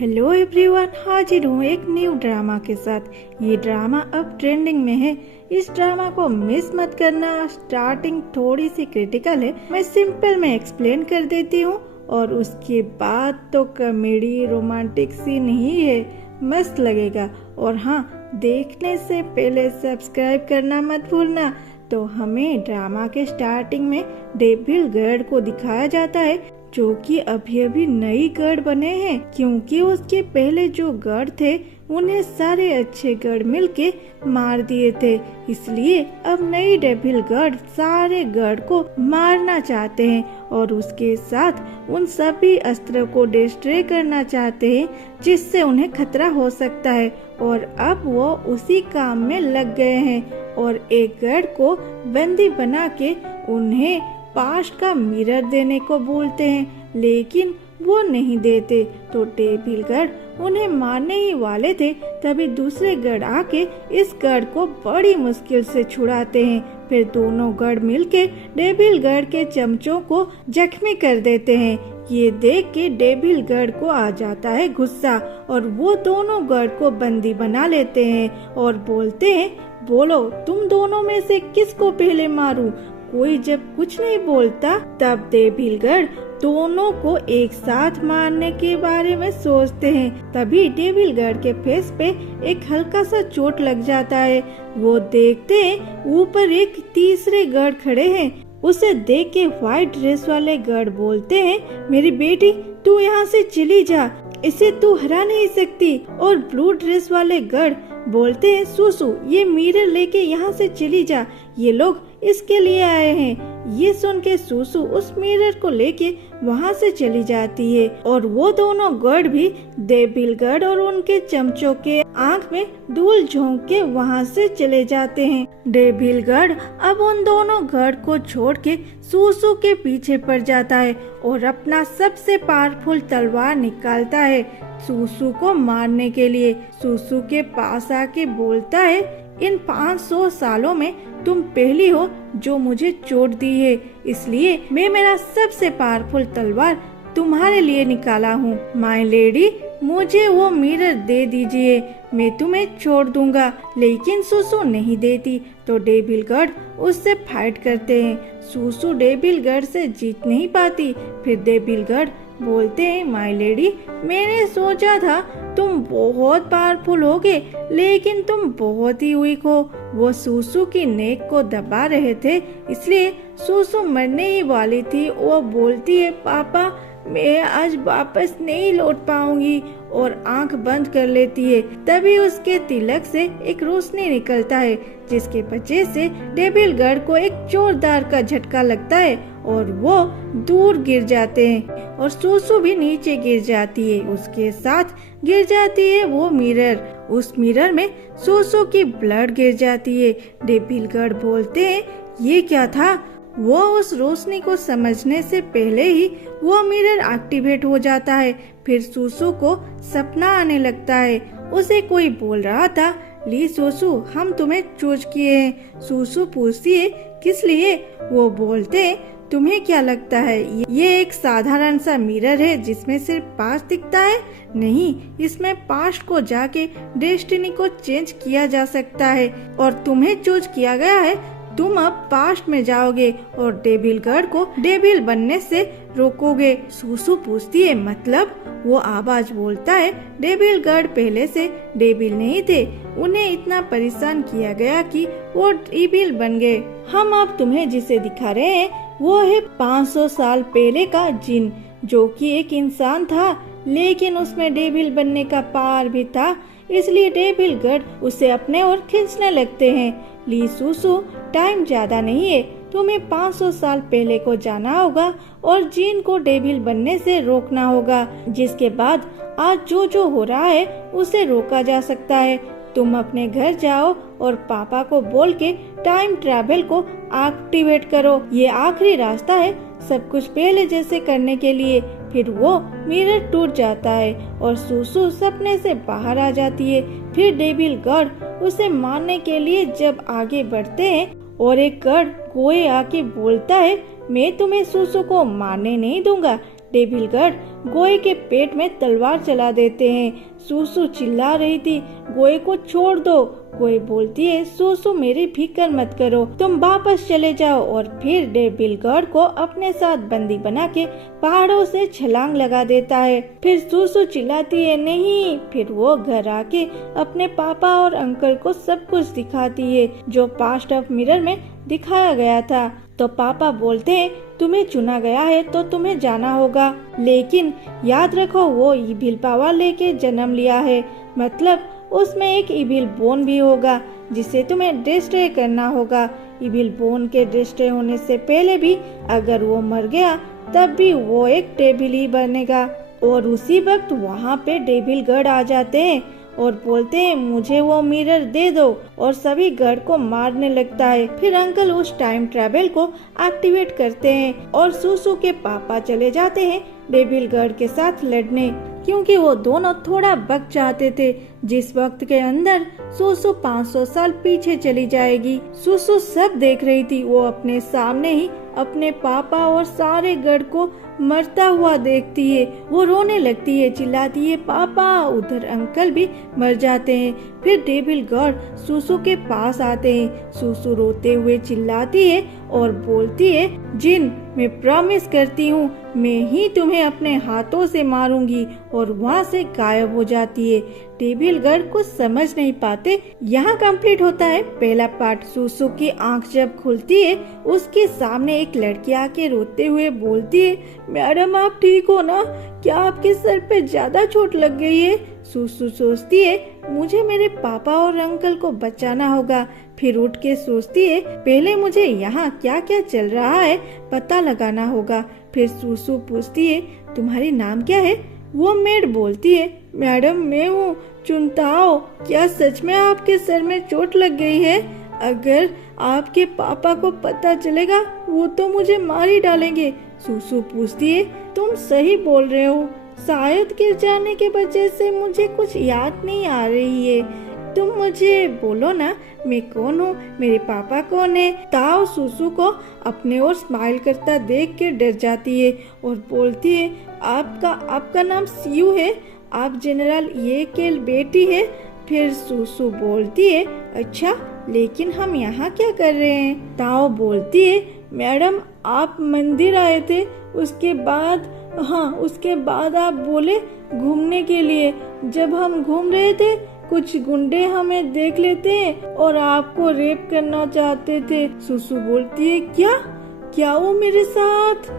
Hello everyone, हाजिर हूँ एक न्यू ड्रामा के साथ। ये ड्रामा अब ट्रेंडिंग में है। इस ड्रामा को मिस मत करना। स्टार्टिंग थोड़ी सी क्रिटिकल है, मैं सिंपल में एक्सप्लेन कर देती हूँ और उसके बाद तो कॉमेडी रोमांटिक सीन ही है, मस्त लगेगा। और हाँ, देखने से पहले सब्सक्राइब करना मत भूलना। तो हमें ड्रामा के स्टार्टिंग में डेविल गर्ड को दिखाया जाता है, जो कि अभी नई गर्ड बने हैं, क्योंकि उसके पहले जो गर्ड थे उन्हें सारे अच्छे गर्ड मिलके मार दिए थे। इसलिए अब नई डेविल गर्ड सारे गर्ड को मारना चाहते हैं और उसके साथ उन सभी अस्त्रों को डिस्ट्रॉय करना चाहते हैं जिससे उन्हें खतरा हो सकता है। और अब वो उसी काम में लग गए हैं और एक गर्ड को बंदी बना के उन्हें पास्ट का मिरर देने को बोलते हैं, लेकिन वो नहीं देते। तो डेविल गर्ड उन्हें मारने ही वाले थे, तभी दूसरे गर्ड आके इस गर्ड को बड़ी मुश्किल से छुड़ाते हैं। फिर दोनों गर्ड मिलके डेविल गर्ड के चमचों को जख्मी कर देते हैं। ये देख के डेविल गर्ड को आ जाता है गुस्सा और वो दोनों गर्ड को बंदी बना लेते हैं और बोलते हैं, बोलो तुम दोनों में से किसको पहले मारूं? कोई जब कुछ नहीं बोलता, तब डेविल गर्ड दोनों को एक साथ मारने के बारे में सोचते हैं। तभी डेविल गर्ड के फेस पे एक हल्का सा चोट लग जाता है। वो देखते हैं ऊपर एक तीसरे गर्ड खड़े हैं। उसे देख के व्हाइट ड्रेस वाले गर्ड बोलते हैं, मेरी बेटी तू यहाँ से चली जा, इसे तू हरा नहीं सकती। और ब्लू ड्रेस वाले गर्ड बोलते हैं, सुसु ये मिरर लेके यहाँ से चली जा, ये लोग इसके लिए आए हैं। ये सुन के सुसु उस मिरर को लेके वहाँ से चली जाती है और वो दोनों गर्ड भी डेविल गर्ड और उनके चमचों के आँख में धूल झोंक के वहाँ से चले जाते हैं। डेविल गर्ड अब उन दोनों गर्ड को छोड़ के सुसु के पीछे पड़ जाता है और अपना सबसे पावरफुल तलवार निकालता है सुसु को मारने के लिए। सुसु के पास आके बोलता है, इन 500 सालों में तुम पहली हो जो मुझे चोट दी है, इसलिए मैं मेरा सबसे पावरफुल तलवार तुम्हारे लिए निकाला हूँ। माय लेडी, मुझे वो मिरर दे दीजिए, मैं तुम्हें छोड़ दूंगा। लेकिन सुसु नहीं देती, तो डेविल गर्ड उससे फाइट करते हैं। सुसु डेविल गर्ड से जीत नहीं पाती। फिर डेविल गर्ड बोलते हैं, माय लेडी मैंने सोचा था तुम बहुत पावरफुल होगे, लेकिन तुम बहुत ही वीक हो। वो सुसु की नेक को दबा रहे थे, इसलिए सुसु मरने ही वाली थी। वो बोलती है, पापा मैं आज वापस नहीं लौट पाऊंगी, और आंख बंद कर लेती है। तभी उसके तिलक से एक रोशनी निकलता है, जिसके वजह से डेविल गर्ड को एक जोरदार का झटका लगता है और वो दूर गिर जाते हैं और सुसु भी नीचे गिर जाती है। उसके साथ गिर जाती है वो मिरर। उस मिरर में सुसु की ब्लड गिर जाती है। डेविल गर्ड बोलते हैं, ये क्या था? वो उस रोशनी को समझने से पहले ही वो मिरर एक्टिवेट हो जाता है। फिर सुसु को सपना आने लगता है। उसे कोई बोल रहा था, ली सुसु हम तुम्हें चूज किए हैं। सुसु पूछती है, किस लिए? वो बोलते हैं, तुम्हें क्या लगता है ये एक साधारण सा मिरर है जिसमें सिर्फ पास्ट दिखता है? नहीं, इसमें पास्ट को जाके डेस्टिनी को चेंज किया जा सकता है और तुम्हें चूज किया गया है। तुम अब पास्ट में जाओगे और डेविल गर्ड को डेविल बनने से रोकोगे। सुसु पूछती है, मतलब? वो आवाज बोलता है, डेविल गर्ड पहले से डेविल नहीं थे, उन्हें इतना परेशान किया गया कि वो डेविल बन गए। हम अब तुम्हें जिसे दिखा रहे हैं वो है 500 साल पहले का जिन, जो कि एक इंसान था, लेकिन उसमें डेविल बनने का पावर भी था, इसलिए डेविल गर्ड उसे अपने ओर खींचने लगते हैं। ली सुसु टाइम ज्यादा नहीं है, तुम्हें 500 साल पहले को जाना होगा और जिन को डेविल बनने से रोकना होगा, जिसके बाद आज जो हो रहा है उसे रोका जा सकता है। तुम अपने घर जाओ और पापा को बोल के टाइम ट्रैवल को एक्टिवेट करो, ये आखिरी रास्ता है सब कुछ पहले जैसे करने के लिए। फिर वो मिरर टूट जाता है और सुसु सपने से बाहर आ जाती है। फिर डेविल गर्ड उसे मारने के लिए जब आगे बढ़ते हैं और एक गर्ड कोई आके बोलता है, मैं तुम्हें सुसु को मारने नहीं दूंगा, डेविलगढ़ गोए के पेट में तलवार चला देते हैं। सूसू चिल्ला रही थी, गोए को छोड़ दो। गोए बोलती है, सूसू मेरी फिक्र मत करो, तुम वापस चले जाओ। और फिर डेविलगढ़ को अपने साथ बंदी बना के पहाड़ों से छलांग लगा देता है। फिर सूसू चिल्लाती है, नहीं। फिर वो घर आके अपने पापा और अंकल को सब कुछ दिखाती है जो पास्ट ऑफ मिरर में दिखाया गया था। तो पापा बोलते हैं, तुम्हें चुना गया है तो तुम्हें जाना होगा, लेकिन याद रखो वो इविल पावर लेके जन्म लिया है, मतलब उसमें एक इविल बोन भी होगा जिसे तुम्हें डिस्ट्रॉय करना होगा। इविल बोन के डिस्ट्रॉय होने से पहले भी अगर वो मर गया तब भी वो एक डेविल ही बनेगा। और उसी वक्त वहाँ पे डेविलगढ़ आ जाते हैं और बोलते हैं, मुझे वो मिरर दे दो, और सभी गढ़ को मारने लगता है। फिर अंकल उस टाइम ट्रैवल को एक्टिवेट करते हैं और सूसू के पापा चले जाते हैं डेविलगढ़ के साथ लड़ने, क्योंकि वो दोनों थोड़ा वक्त चाहते थे जिस वक्त के अंदर सूसू 500 साल पीछे चली जाएगी। सूसू सब देख रही थी, वो अपने सामने ही अपने पापा और सारे गढ़ को मरता हुआ देखती है। वो रोने लगती है, चिल्लाती है, पापा। उधर अंकल भी मर जाते हैं। फिर डेविलगढ़ सूसू के पास आते हैं। सूसू रोते हुए चिल्लाती है और बोलती है, जिन, मैं प्रॉमिस करती हूँ मैं ही तुम्हें अपने हाथों से मारूंगी, और वहाँ से गायब हो जाती है। डेविलगढ़ कुछ समझ नहीं पाते। यहाँ कंप्लीट होता है पहला पार्ट। सूसू की आंख जब खुलती है उसके सामने एक लड़की आके रोते हुए बोलती है, मैडम आप ठीक हो ना? क्या आपके सर पे ज्यादा चोट लग गई है? सूसू सोचती है, मुझे मेरे पापा और अंकल को बचाना होगा। फिर उठ के सोचती है, पहले मुझे यहाँ क्या क्या चल रहा है पता लगाना होगा। फिर सूसू पूछती है, तुम्हारी नाम क्या है? वो मेड बोलती है, मैडम मैं हूँ चुनताओ। क्या सच में आपके सर में चोट लग गई है? अगर आपके पापा को पता चलेगा वो तो मुझे मार ही डालेंगे। सूसू पूछती है, तुम सही बोल रहे हो, शायद गिर जाने के वजह से मुझे कुछ याद नहीं आ रही है। तुम मुझे बोलो ना मैं कौन हूँ, मेरे पापा कौन है? ताओ सूसू को अपने ओर स्माइल करता देख के डर जाती है और बोलती है, आपका नाम सियू है? आप जनरल ये के बेटी है? फिर सूसू बोलती है, अच्छा लेकिन हम यहाँ क्या कर रहे हैं? ताओ बोलती है, मैडम आप मंदिर आए थे, उसके बाद आप बोले घूमने के लिए। जब हम घूम रहे थे कुछ गुंडे हमें देख लेते और आपको रेप करना चाहते थे। सूसू बोलती है, क्या वो मेरे साथ?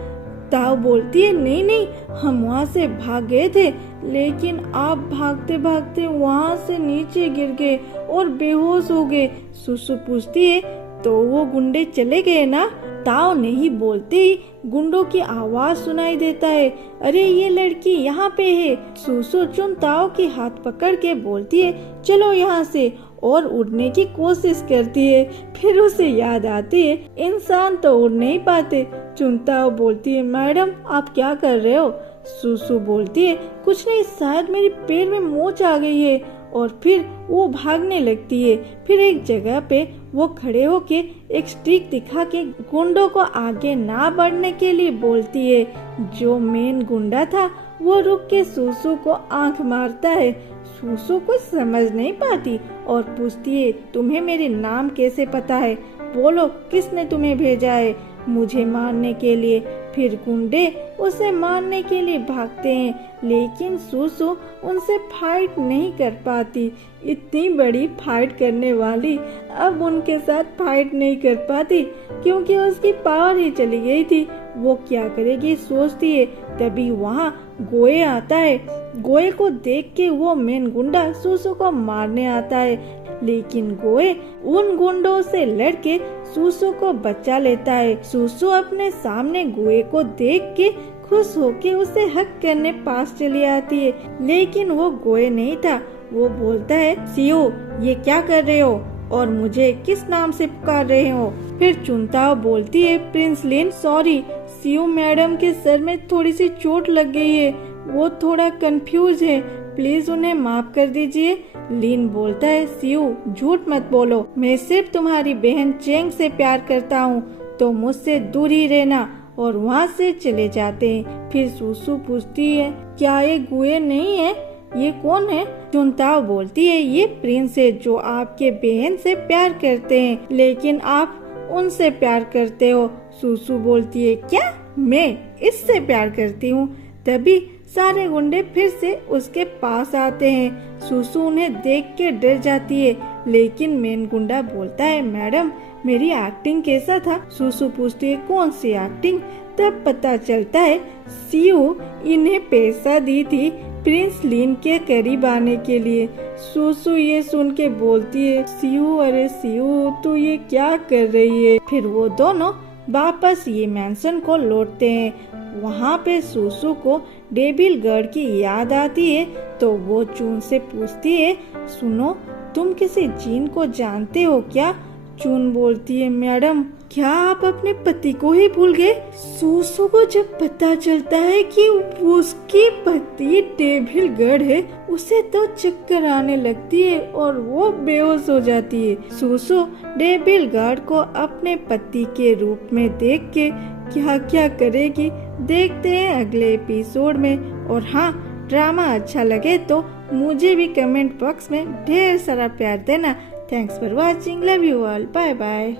ताओ बोलती है, नहीं हम वहाँ से भाग गए थे, लेकिन आप भागते भागते वहाँ से नीचे गिर गए और बेहोश हो गए। सूसू पूछती है, तो वो गुंडे चले गए ना? ताओ नहीं बोलते ही गुंडों की आवाज सुनाई देता है, अरे ये लड़की यहाँ पे है। सूसू चुनताओ की हाथ पकड़ के बोलती है, चलो यहाँ से, और उड़ने की कोशिश करती है। फिर उसे याद आती है, इंसान तो उड़ नहीं पाते। चुनताओ बोलती है, मैडम आप क्या कर रहे हो? सूसू बोलती है, कुछ नहीं, शायद मेरे पैर में मोच आ गई है। और फिर वो भागने लगती है। फिर एक जगह पे वो खड़े होके एक स्टिक दिखा के गुंडों को आगे ना बढ़ने के लिए बोलती है। जो मेन गुंडा था वो रुक के सूसू को आंख मारता है। सूसू कुछ समझ नहीं पाती और पूछती है, तुम्हें मेरे नाम कैसे पता है? बोलो किसने तुम्हें भेजा है मुझे मारने के लिए? फिर गुंडे उसे मारने के लिए भागते हैं, लेकिन सूसू उनसे फाइट नहीं कर पाती। इतनी बड़ी फाइट करने वाली अब उनके साथ फाइट नहीं कर पाती क्योंकि उसकी पावर ही चली गई थी। वो क्या करेगी सोचती है। तभी वहाँ गोए आता है। गोए को देख के वो मेन गुंडा सूसू को मारने आता है, लेकिन गोए उन गुंडों से लड़के सूसू को बचा लेता है। सूसू अपने सामने गोए को देख के खुश होके उसे हक करने पास चली आती है, लेकिन वो गोए नहीं था। वो बोलता है, सियो ये क्या कर रहे हो और मुझे किस नाम से पुकार रहे हो? फिर चुनताओ बोलती है, प्रिंस लिन सॉरी, सियो मैडम के सर में थोड़ी सी चोट लग गई है, वो थोड़ा कंफ्यूज है, प्लीज उन्हें माफ कर दीजिए। लिन बोलता है, सियो झूठ मत बोलो, मैं सिर्फ तुम्हारी बहन चेंग से प्यार करता हूँ, तो मुझसे दूर ही रहना। और वहाँ से चले जाते हैं। फिर सुसु पूछती है, क्या ये गुयेन नहीं है? ये कौन है? चुनताओ बोलती है, ये प्रिंस है जो आपके बहन से प्यार करते हैं, लेकिन आप उनसे प्यार करते हो। सुसु बोलती है, क्या मैं इससे प्यार करती हूँ? तभी सारे गुंडे फिर से उसके पास आते हैं। सुसु उन्हें देख के डर जाती है, लेकिन मेन गुंडा बोलता है, मैडम मेरी एक्टिंग कैसा था? सुसु पूछती है, कौन सी एक्टिंग? तब पता चलता है सीयू इन्हें पैसा दी थी प्रिंस लिन के करीब आने के लिए। सुसु ये सुन के बोलती है, सीयू अरे सीयू तू ये क्या कर रही है? फिर वो दोनों वापस ये मैंसन को लौटते हैं। वहाँ पे सुसु को डेविल गर्ल की याद आती है, तो वो चून से पूछती है, सुनो तुम किसी जीन को जानते हो क्या? चून बोलती है, मैडम क्या आप अपने पति को ही भूल गए? सुसु को जब पता चलता है कि उसकी पति डेविल गर्ल है, उसे तो चक्कर आने लगती है और वो बेहोश हो जाती है। सुसु डेविल गर्ल को अपने पति के रूप में देख के क्या क्या करेगी, देखते हैं अगले एपिसोड में। और हाँ, ड्रामा अच्छा लगे तो मुझे भी कमेंट बॉक्स में ढेर सारा प्यार देना। Thanks for watching, love you all, bye bye.